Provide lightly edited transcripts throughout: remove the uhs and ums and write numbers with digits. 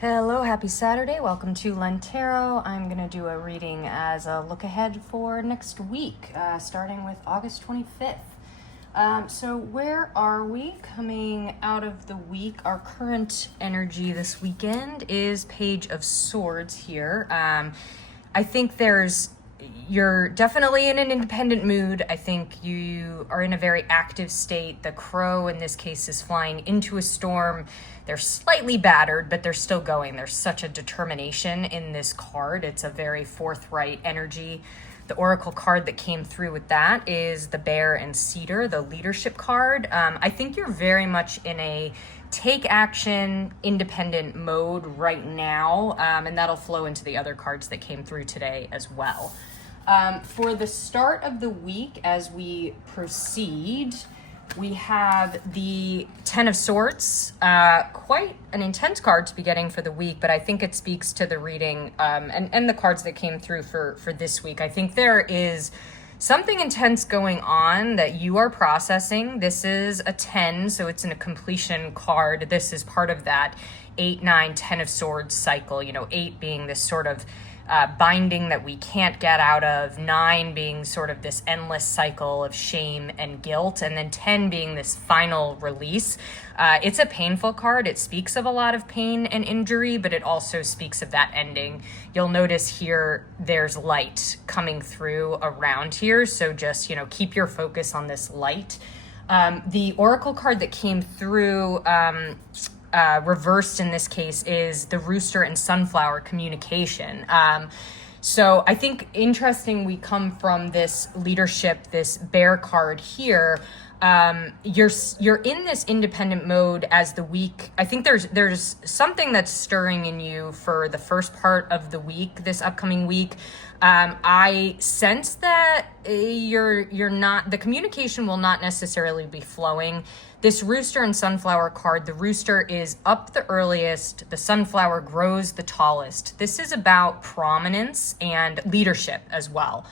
Hello, happy Saturday. Welcome to Lentero. I'm going to do a reading as a look ahead for next week, starting with August 25th. So where are we coming out of the week? Our current energy this weekend is Page of Swords here. I think you're definitely in an independent mood. I think you are in a very active state. The crow in this case is flying into a storm. They're slightly battered, but they're still going. There's such a determination in this card. It's a very forthright energy. The oracle card that came through with that is the bear and cedar, the leadership card. I think you're very much in a take action, independent mode right now, and that'll flow into the other cards that came through today as well. For the start of the week, as we proceed, we have the Ten of Swords, quite an intense card to be getting for the week, but I think it speaks to the reading and the cards that came through for this week. I think there is something intense going on that you are processing. This is a 10, so it's in a completion card. This is part of that 8, 9, 10 of Swords cycle, 8 being this sort of binding that we can't get out of, 9 being sort of this endless cycle of shame and guilt, and then 10 being this final release. It's a painful card. It speaks of a lot of pain and injury, but it also speaks of that ending. You'll notice here there's light coming through around here, so just, keep your focus on this light. The oracle card that came through reversed in this case is the rooster and sunflower communication. So I think interesting, we come from this leadership, this bear card here. You're in this independent mode as the week. I think there's something that's stirring in you for the first part of the week, this upcoming week. I sense that the communication will not necessarily be flowing. This rooster and sunflower card, the rooster is up the earliest, the sunflower grows the tallest. This is about prominence and leadership as well.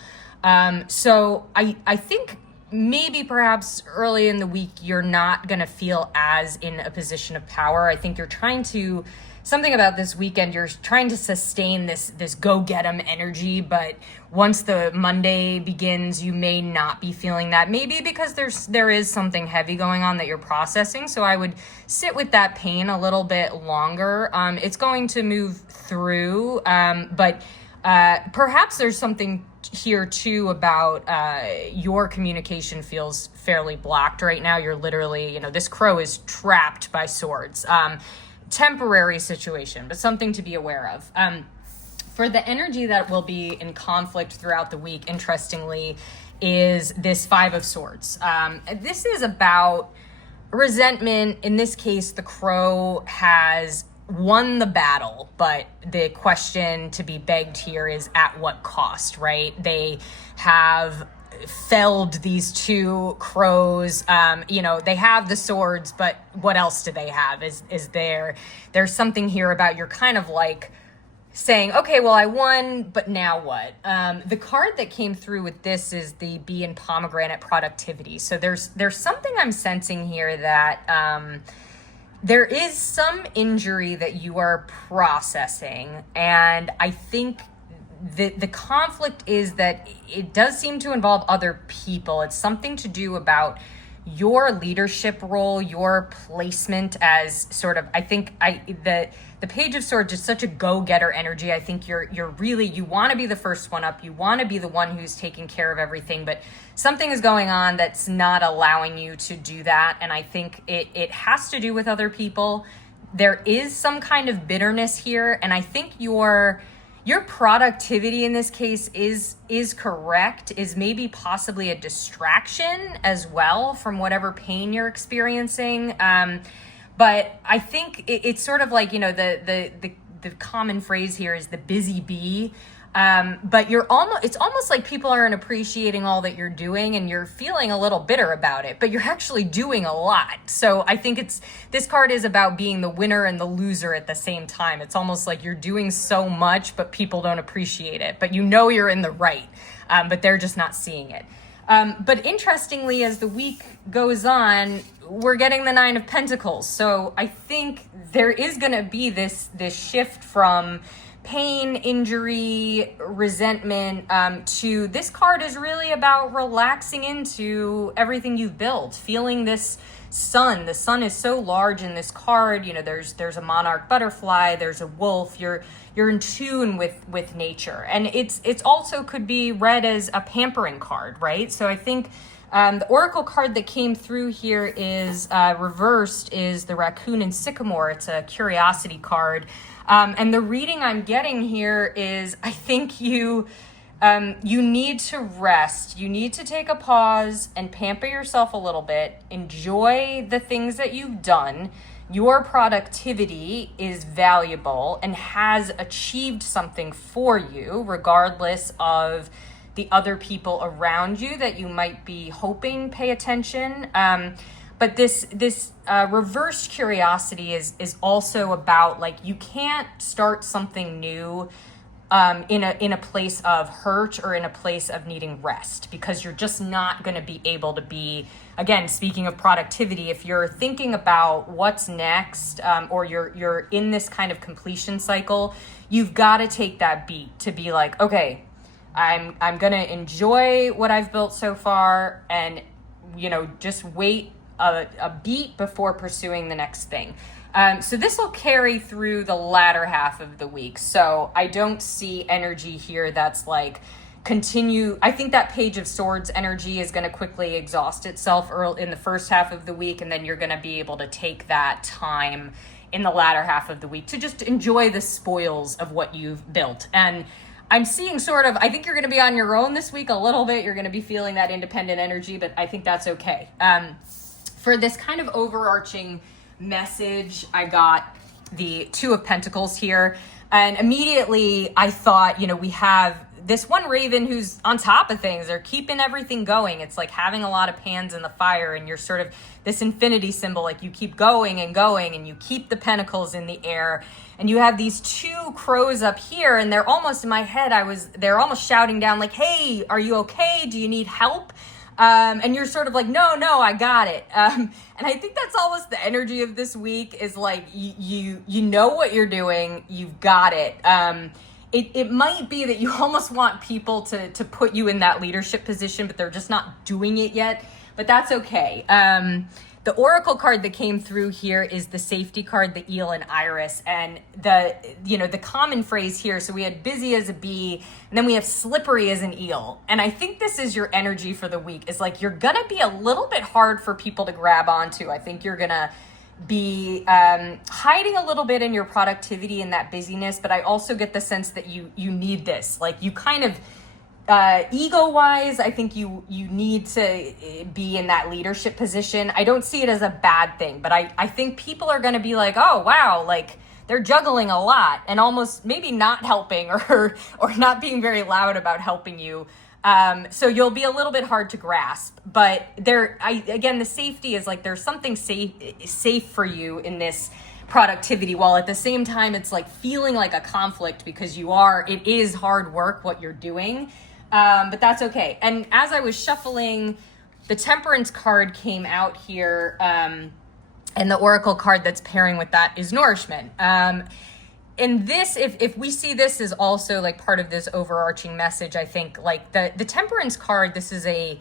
So I think maybe perhaps early in the week, you're not going to feel as in a position of power. I think you're something about this weekend, you're trying to sustain this go get 'em energy, but once the Monday begins, you may not be feeling that. Maybe because there is something heavy going on that you're processing. So I would sit with that pain a little bit longer. It's going to move through, but perhaps there's something here too about your communication feels fairly blocked right now. You're literally, this crow is trapped by swords. Temporary situation, but something to be aware of. For the energy that will be in conflict throughout the week, interestingly, is this 5 of Swords. This is about resentment. In this case, the crow has won the battle, but the question to be begged here is at what cost, right? They have felled these 2 crows. They have the swords, but what else do they have? There's something here about you're kind of like saying, okay, well, I won, but now what? The card that came through with this is the bee and pomegranate productivity. So there's something I'm sensing here that there is some injury that you are processing, and I think the conflict is that it does seem to involve other people. It's something to do about your leadership role, your placement as sort of, I think the Page of Swords is such a go-getter energy. I think you want to be the first one up. You want to be the one who's taking care of everything, but something is going on that's not allowing you to do that. And I think it has to do with other people. There is some kind of bitterness here. And I think your productivity in this case is correct, is maybe possibly a distraction as well from whatever pain you're experiencing. But I think it's sort of like, the common phrase here is the busy bee. But it's almost like people aren't appreciating all that you're doing and you're feeling a little bitter about it, but you're actually doing a lot. So I think this card is about being the winner and the loser at the same time. It's almost like you're doing so much, but people don't appreciate it, but you're in the right, but they're just not seeing it. But interestingly, as the week goes on, we're getting the Nine of Pentacles. So I think there is going to be this shift from pain, injury, resentment, to this card is really about relaxing into everything you've built, feeling this sun. The sun is so large in this card. You know, there's a monarch butterfly, there's a wolf. You're in tune with nature, and it's also could be read as a pampering card, right? So I think the oracle card that came through here is reversed is the raccoon and sycamore. It's a curiosity card. And the reading I'm getting here is I think you need to rest. You need to take a pause and pamper yourself a little bit. Enjoy the things that you've done. Your productivity is valuable and has achieved something for you, regardless of the other people around you that you might be hoping pay attention. But this reverse curiosity is also about, like, you can't start something new in a place of hurt or in a place of needing rest, because you're just not going to be able to be, again, speaking of productivity, if you're thinking about what's next, or you're in this kind of completion cycle, you've got to take that beat to be like, okay, I'm going to enjoy what I've built so far, and, you know, just wait a beat before pursuing the next thing. So this will carry through the latter half of the week. So I don't see energy here that's like continue. I think that Page of Swords energy is going to quickly exhaust itself early in the first half of the week, and then you're going to be able to take that time in the latter half of the week to just enjoy the spoils of what you've built. And I'm seeing sort of, I think you're going to be on your own this week a little bit. You're going to be feeling that independent energy, but I think that's okay. For this kind of overarching message, I got the Two of Pentacles here. And immediately I thought, you know, we have this one raven who's on top of things. They're keeping everything going. It's like having a lot of pans in the fire, and you're sort of this infinity symbol, like you keep going and going, and you keep the pentacles in the air. And you have these two crows up here, and they're almost in my head. They're almost shouting down like, hey, are you okay? Do you need help? And you're sort of like, no, I got it. And I think that's almost the energy of this week is like, you know what you're doing. You've got it. It might be that you almost want people to put you in that leadership position, but they're just not doing it yet. But that's okay. The oracle card that came through here is the safety card, the eel and iris. And the common phrase here, so we had busy as a bee, and then we have slippery as an eel. And I think this is your energy for the week, is like, you're gonna be a little bit hard for people to grab onto. I think you're gonna be hiding a little bit in your productivity and that busyness, but I also get the sense that you need this. Like, you kind of, ego-wise, I think you need to be in that leadership position. I don't see it as a bad thing, but I think people are going to be like, oh, wow, like they're juggling a lot and almost maybe not helping or not being very loud about helping you. So you'll be a little bit hard to grasp, but again, the safety is like, there's something safe for you in this productivity, while at the same time, it's like feeling like a conflict because it is hard work what you're doing. But that's okay. And as I was shuffling, the Temperance card came out here, and the Oracle card that's pairing with that is Nourishment. And this, if we see this as also like part of this overarching message, I think like the Temperance card, this is a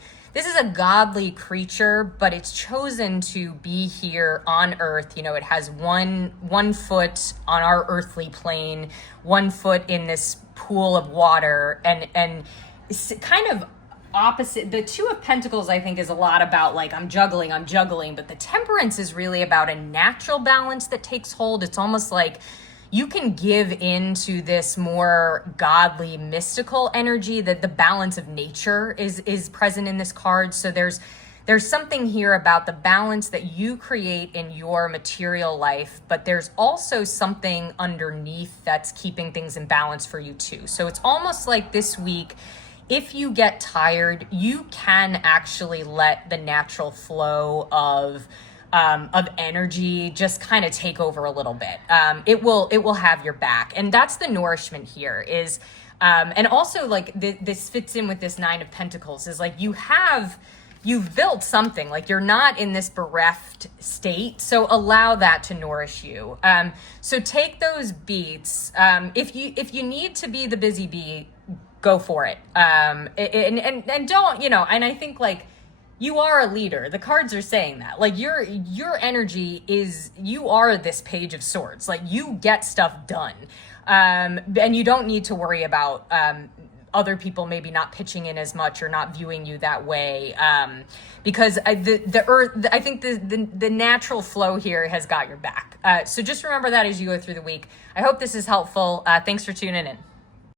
godly creature, but it's chosen to be here on Earth. You know, it has one foot on our earthly plane, 1 foot in this pool of water, and it's kind of opposite. The Two of Pentacles, I think, is a lot about like, I'm juggling, but the Temperance is really about a natural balance that takes hold. It's almost like you can give into this more godly, mystical energy, that the balance of nature is present in this card. So there's something here about the balance that you create in your material life, but there's also something underneath that's keeping things in balance for you too. So it's almost like this week, if you get tired, you can actually let the natural flow of energy just kind of take over a little bit. It will have your back. And that's the nourishment here is, And also, like, this fits in with this Nine of Pentacles, is like you've built something, like you're not in this bereft state, so allow that to nourish you. So take those beats. If you need to be the busy bee, go for it. And don't, and I think, like, you are a leader. The cards are saying that. Like, your energy is, you are this Page of Swords. Like, you get stuff done. And you don't need to worry about other people maybe not pitching in as much or not viewing you that way, because the earth, I think the natural flow here has got your back. So just remember that as you go through the week. I hope this is helpful. Thanks for tuning in.